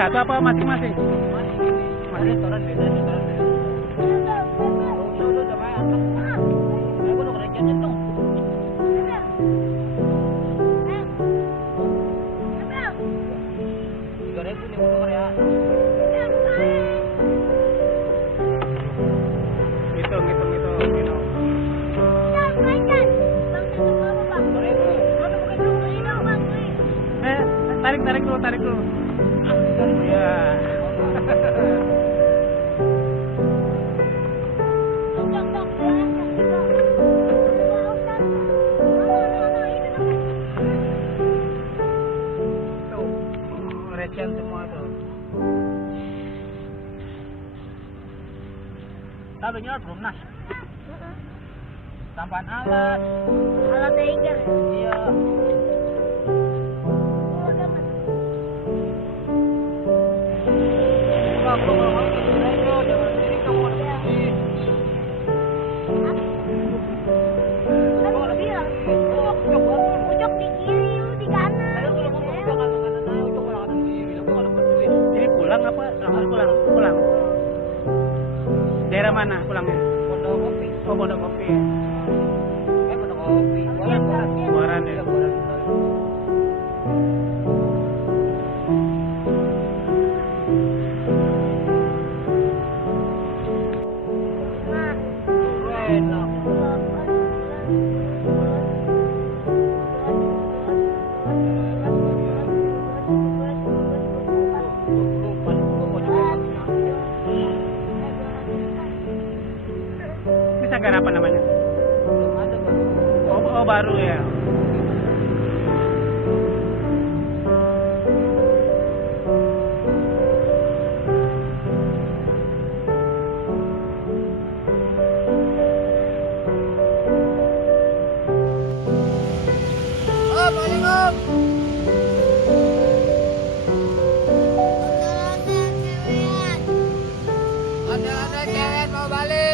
satu apa masing-masing? Masih restoran beda, restoran beda. Udah main angkat. Aku udah kerja dong. Tiga ribu nih motor ya. Hitung. Tarik dulu. Iya. Tuh, recehan semua tuh. Taruhnya belum nas. Tambahan alat. Alat tiger. Iya. Pulang apa? Pulang. Daerah mana pulangnya? Pondok Kopi. Oh, Pondok Kopi. Pondok Kopi. Buaran ya. Enak. Ini sanggar apa namanya? Belum ada baru. Oh, baru ya. Oh, balik om. Ada cewek mau balik.